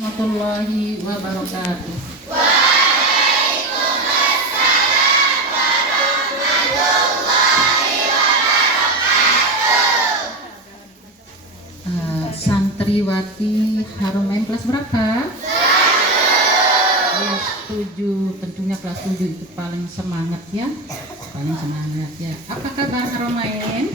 Warahmatullahi wabarakatuh. Santriwati Haromain kelas berapa? Kelas 7, tentunya kelas 7 itu paling semangat ya. Paling semangat ya. Apa kabar Haromain?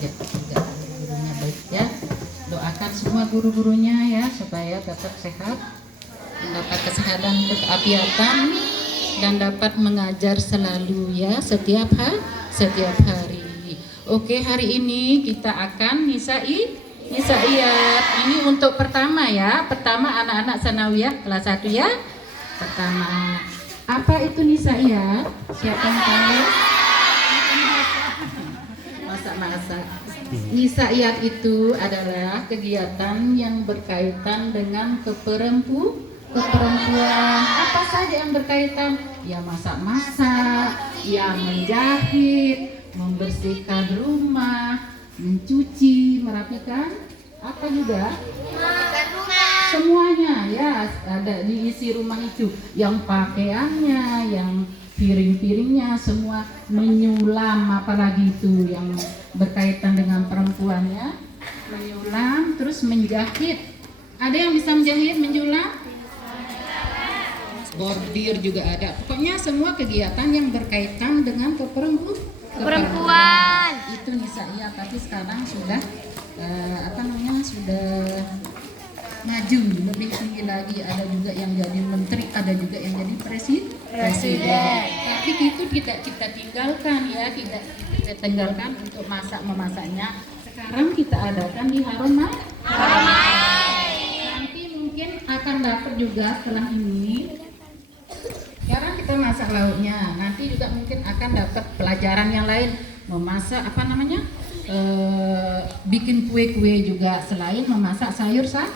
Gurunya baik ya. Doakan semua guru-gurunya ya supaya tetap sehat, mendapat kesehatan keapiatan dan dapat mengajar selalu ya setiap hari. Oke, hari ini kita akan Nisaiyat. Ini untuk pertama ya. Pertama anak-anak sanawiyah kelas 1 ya. Pertama. Apa itu Nisaiyat? Siapa yang tahu? Masak-masak. Nisaiyat itu adalah kegiatan yang berkaitan dengan keperempuan. Apa saja yang berkaitan? Ya masak-masak, ya menjahit, membersihkan rumah, mencuci, merapikan, apa juga? Semuanya ya ada diisi rumah itu. Yang pakaiannya, yang piring-piringnya semua, menyulam apalagi itu yang berkaitan dengan perempuannya, menyulam, terus menjahit. Ada yang bisa menjahit, menyulam? Bordir juga ada. Pokoknya semua kegiatan yang berkaitan dengan keperempuan. Itu Nisaiyat, tapi sekarang sudah sudah maju lebih tinggi lagi. Ada juga yang jadi menteri, ada juga yang jadi presiden. Tapi itu kita tinggalkan ya, kita tinggalkan untuk memasaknya. Sekarang kita adakan di Haromain. Nanti mungkin akan dapat juga setelah ini. Sekarang kita masak lauknya. Nanti juga mungkin akan dapat pelajaran yang lain, memasak bikin kue-kue juga selain memasak sayur-sayuran.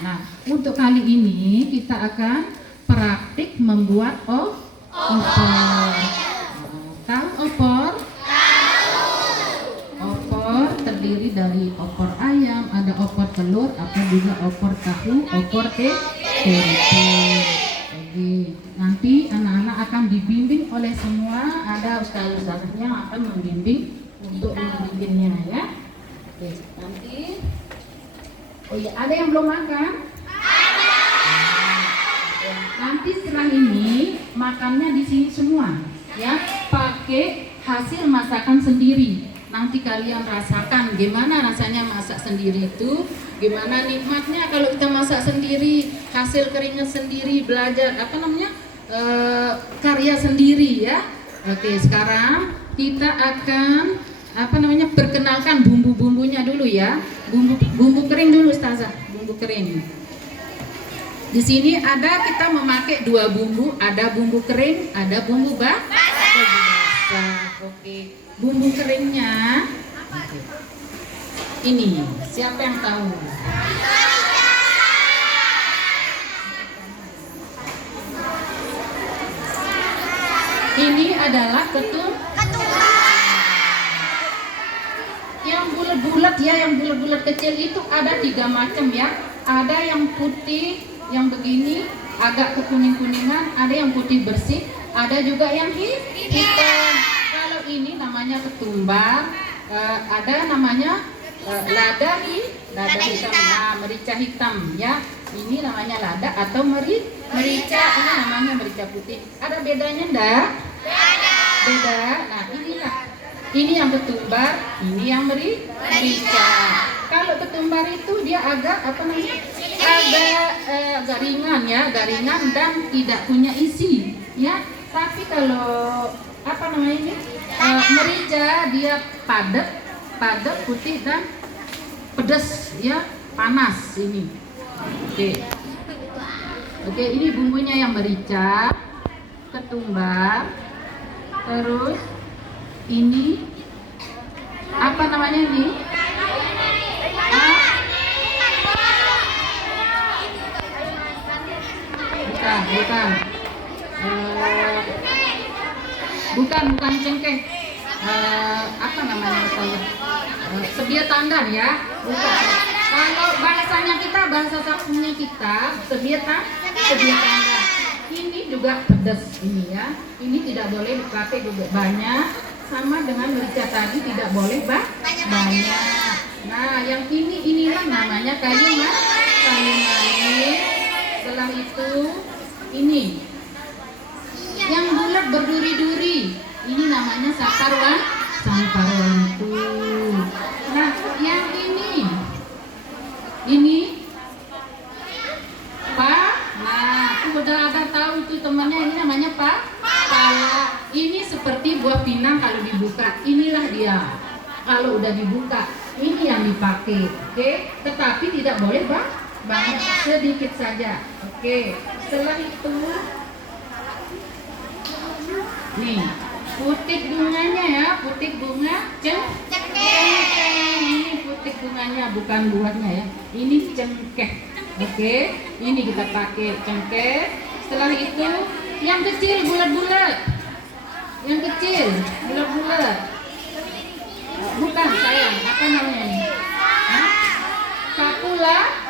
Nah, untuk kali ini kita akan praktik membuat opor. Tahu opor? Opor terdiri dari opor ayam, ada opor telur, ada juga opor tahu, opor tempe. Oke, nanti anak-anak akan dibimbing oleh semua, ada ustaz-ustaznya yang akan membimbing untuk membimbingnya ya. Oke, nanti ada yang belum makan? Nanti setelah ini makannya di sini semua ya, pakai hasil masakan sendiri. Nanti kalian rasakan gimana rasanya masak sendiri itu, gimana nikmatnya kalau kita masak sendiri, hasil keringat sendiri, belajar karya sendiri ya. Oke, sekarang kita akan perkenalkan bumbu-bumbunya dulu ya. Bumbu kering dulu Ustazah, bumbu kering. Di sini kita memakai 2 bumbu, ada bumbu kering, ada bumbu basah. Oke, bumbu keringnya ini siapa yang tahu? Ini adalah ketumbar. Yang bulat-bulat ya, yang bulat-bulat kecil itu ada 3 macam ya. Ada yang putih, yang begini agak kekuning-kuningan, ada yang putih bersih, ada juga yang hitam. Kalau ini namanya ketumbar, ada namanya lada hitam, merica hitam ya. Ini namanya lada atau merica, ini namanya merica putih. Ada bedanya enggak? Beda. Nah, ini yang ketumbar, ini yang merica. Kalau ketumbar itu dia agak agak ringan ya, garingan dan tidak punya isi ya. Tapi kalau merica dia padat, putih dan pedas ya, panas ini. Oke, ini bumbunya yang merica, ketumbar, terus ini apa namanya ini? bukan. Eh, bukan cengkeh. Apa namanya saya? Sedia tandan ya. Bukan. Kalau bahasanya kita, bahasa sakunya kita, sedia tandan. Ini juga pedas ini ya. Ini tidak boleh dipakai juga banyak. Sama dengan merica tadi tidak boleh banyak. Nah, yang inilah namanya kayu manis. Setelah itu ini yang bulat berduri-duri. Ini namanya saparwantu. Nah, yang ini nah, aku udah ada tahu itu temannya, ini namanya pala. Ini seperti buah pinang kalau dibuka. Inilah dia. Kalau udah dibuka, ini yang dipakai. Oke, tetapi tidak boleh banyak, sedikit saja. Oke, setelah itu nih putik bunganya ya, putik bunga cengkeh. Ini putik bunganya, bukan buahnya ya. Ini cengkeh. Oke, ini kita pakai cengkeh. Setelah itu yang kecil bulat-bulat. Yang kecil bulat-bulat. Bukan sayang, apa namanya ini? Kapulage.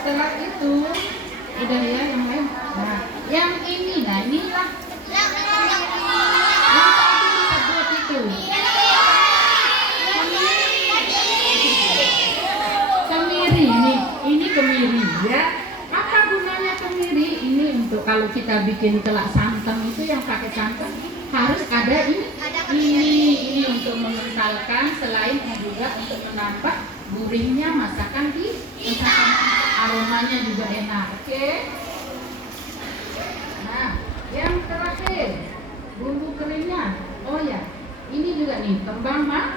Setelah itu udah ya yang lain. Nah, yang ini, nah inilah yang tadi disebut itu. Kemiri ini kemiri ya. Apa gunanya kemiri? Ini untuk kalau kita bikin telak santan itu yang pakai santan harus ada ini untuk mengentalkan, selain juga untuk menambah gurihnya masakan aromanya juga enak. Oke. Nah, yang terakhir bumbu keringnya. Oh ya, ini juga nih kembang mako.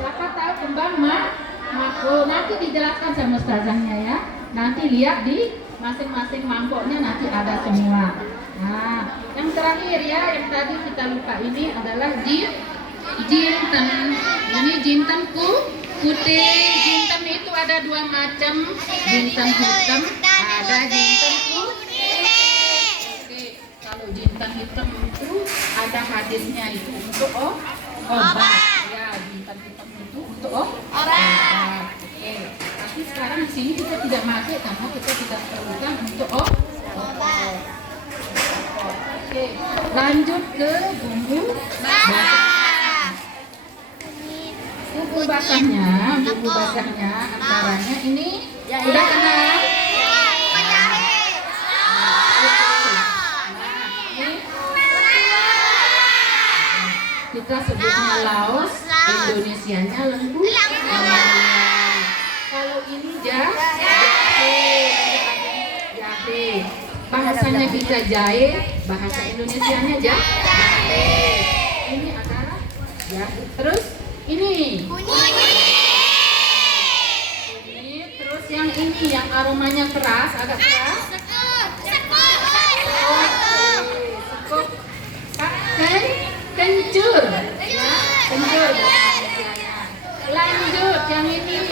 Siapa tahu kembang mako? Nanti dijelaskan sama ustazahnya ya. Nanti lihat di masing-masing mangkoknya nanti ada semua. Nah, yang terakhir ya, yang tadi kita lupa ini adalah jinten. Ini jinten putih. Jinten itu ada dua macam, jinten hitam, ada jinten putih. Oke, kalau jinten hitam itu ada hadisnya itu untuk obat. Ya, jinten hitam itu untuk obat. Oke, tapi sekarang di sini kita tidak pakai karena kita tidak perlukan untuk obat. Oke, lanjut ke bumbu basah. Bumbu basahnya antaranya ini udah kenal. Kita sebutnya laos, Indonesianya lembu. Kalau ini jahe. Bahasanya bisa jahe, bahasa Indonesianya jahe. Ini adalah jahe. Terus ini terus yang ini yang aromanya keras, agak keras. Sekop. Kencur. Ya, kencur. Lanjut yang ini.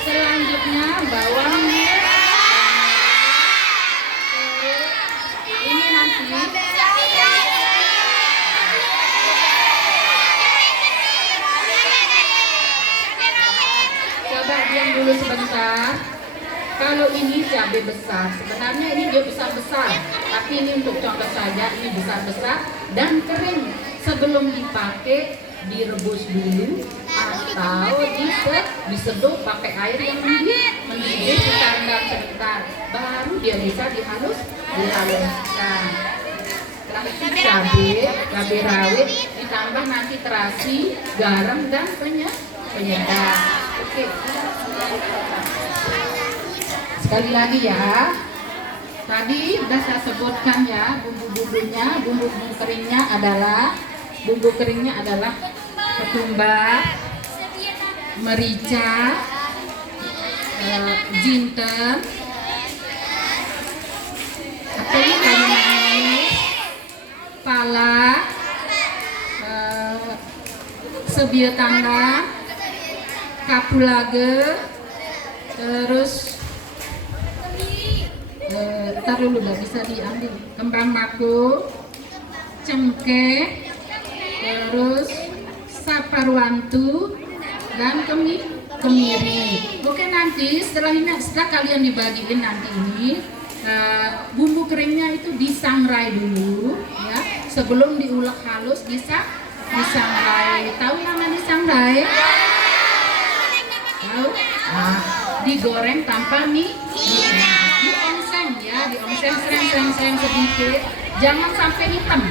Selanjutnya bawang ini nanti coba diam dulu sebentar. Kalau ini cabai besar, sebenarnya ini dia besar-besar, tapi ini untuk contoh saja, ini besar-besar dan kering. Sebelum dipakai direbus dulu atau disedot pakai air yang mendidih sebentar, baru dia bisa dihaluskan. Setelah itu cabai rawit ditambah nanti terasi, garam dan penyedap. Oke. Sekali lagi ya, tadi sudah saya sebutkan ya bumbu-bumbunya. Bumbu keringnya adalah ketumbar, merica, jinten, kayu manis, pala, sebieu tanda, kapulaga, terus taruh dulu nggak bisa diambil, kembang mako, cengkeh, terus saparwantu dan kemiri. Oke, nanti setelah kalian dibagiin nanti ini bumbu keringnya itu disangrai dulu ya, sebelum diulek halus disangrai. Tahu nama disangrai? Tahu? Nah, digoreng tanpa diongseng ya, diongseng sereng sedikit, jangan sampai hitam.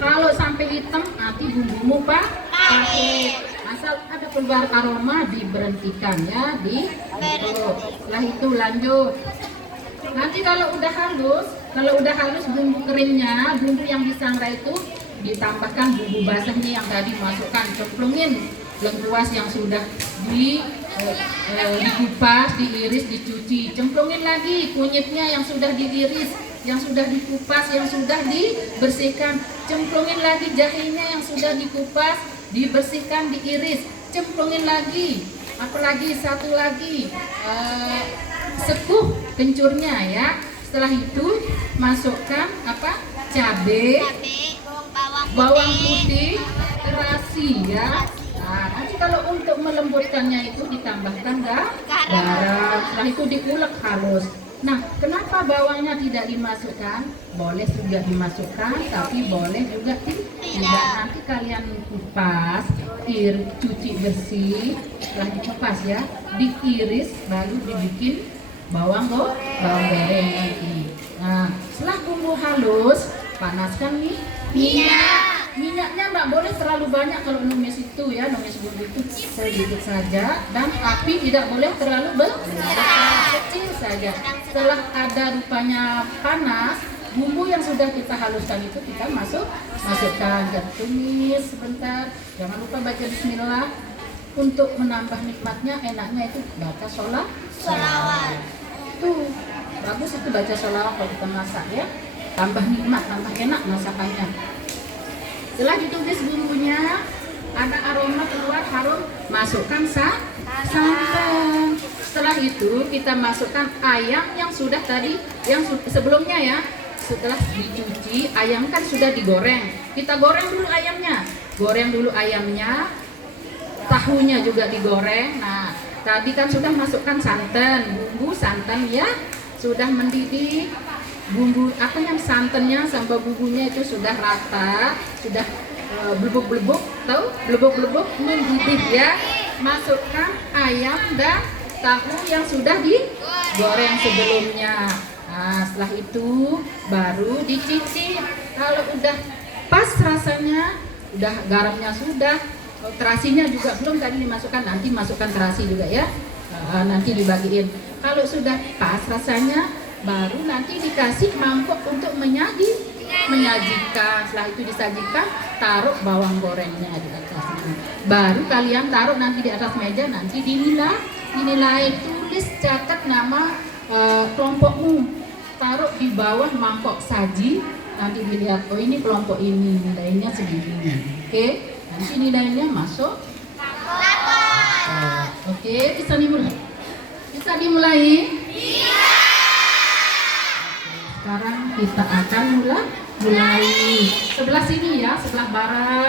Kalau sampai hitam nanti bumbumu pakai, asal ada keluar aroma diberhentikan ya, setelah itu lanjut. Nanti kalau udah halus bumbu keringnya, bumbu yang disangrai itu ditambahkan bumbu basahnya yang tadi masukkan, cemplungin lengkuas yang sudah dikupas, diiris, dicuci, cemplungin lagi kunyitnya yang sudah diiris, yang sudah dikupas, yang sudah dibersihkan, cemplungin lagi jahenya yang sudah dikupas, dibersihkan, diiris, cemplungin lagi, apalagi satu lagi sekuh kencurnya ya. Setelah itu masukkan cabai, bawang putih, terasi ya. Nah, nanti kalau untuk melembutkannya itu ditambahkan garam. Setelah itu diulek halus. Nah, kenapa bawangnya tidak dimasukkan? Boleh juga dimasukkan, tapi boleh juga tidak. Nanti kalian kupas, cuci bersih, setelah dikupas ya, diiris, baru dibikin bawang goreng lagi. Nah, setelah bumbu halus, panaskan minyaknya nggak boleh terlalu banyak kalau numis itu ya, numis bumbu itu sedikit saja, dan api tidak boleh terlalu besar, kecil saja. Setelah ada rupanya panas, bumbu yang sudah kita haluskan itu kita masukkan, tumis sebentar, jangan lupa baca bismillah. Untuk menambah nikmatnya, enaknya itu baca sholawat. Tuh bagus itu baca sholawat kalau kita masak ya, tambah nikmat, tambah enak masakannya. Setelah ditumis bumbunya, ada aroma keluar harum, masukkan santan. Setelah itu kita masukkan ayam yang sudah tadi, yang sebelumnya ya, setelah dicuci, ayam kan sudah digoreng. Kita goreng dulu ayamnya, tahunya juga digoreng. Nah, tadi kan sudah masukkan bumbu santan ya, sudah mendidih. Bumbu yang santannya sama bumbunya itu sudah rata, sudah blebuk-blebuk, tahu? Blebuk-blebuk mendidih ya. Masukkan ayam dan tahu yang sudah digoreng sebelumnya. Nah, setelah itu baru dicicip. Kalau udah pas rasanya, udah garamnya sudah, terasinya juga belum tadi dimasukkan, nanti masukkan terasi juga ya. Nanti dibagiin. Kalau sudah pas rasanya, baru nanti dikasih mangkok untuk menyajikan. Setelah itu disajikan, taruh bawang gorengnya di atasnya. Baru kalian taruh nanti di atas meja, nanti dinilai, tulis, catat nama kelompokmu, taruh di bawah mangkok saji. Nanti dilihat, oh ini kelompok ini, nilainya segini. Oke, nanti nilainya masuk. Oke, bisa dimulai. Sekarang kita akan mulai sebelah sini ya, sebelah barat.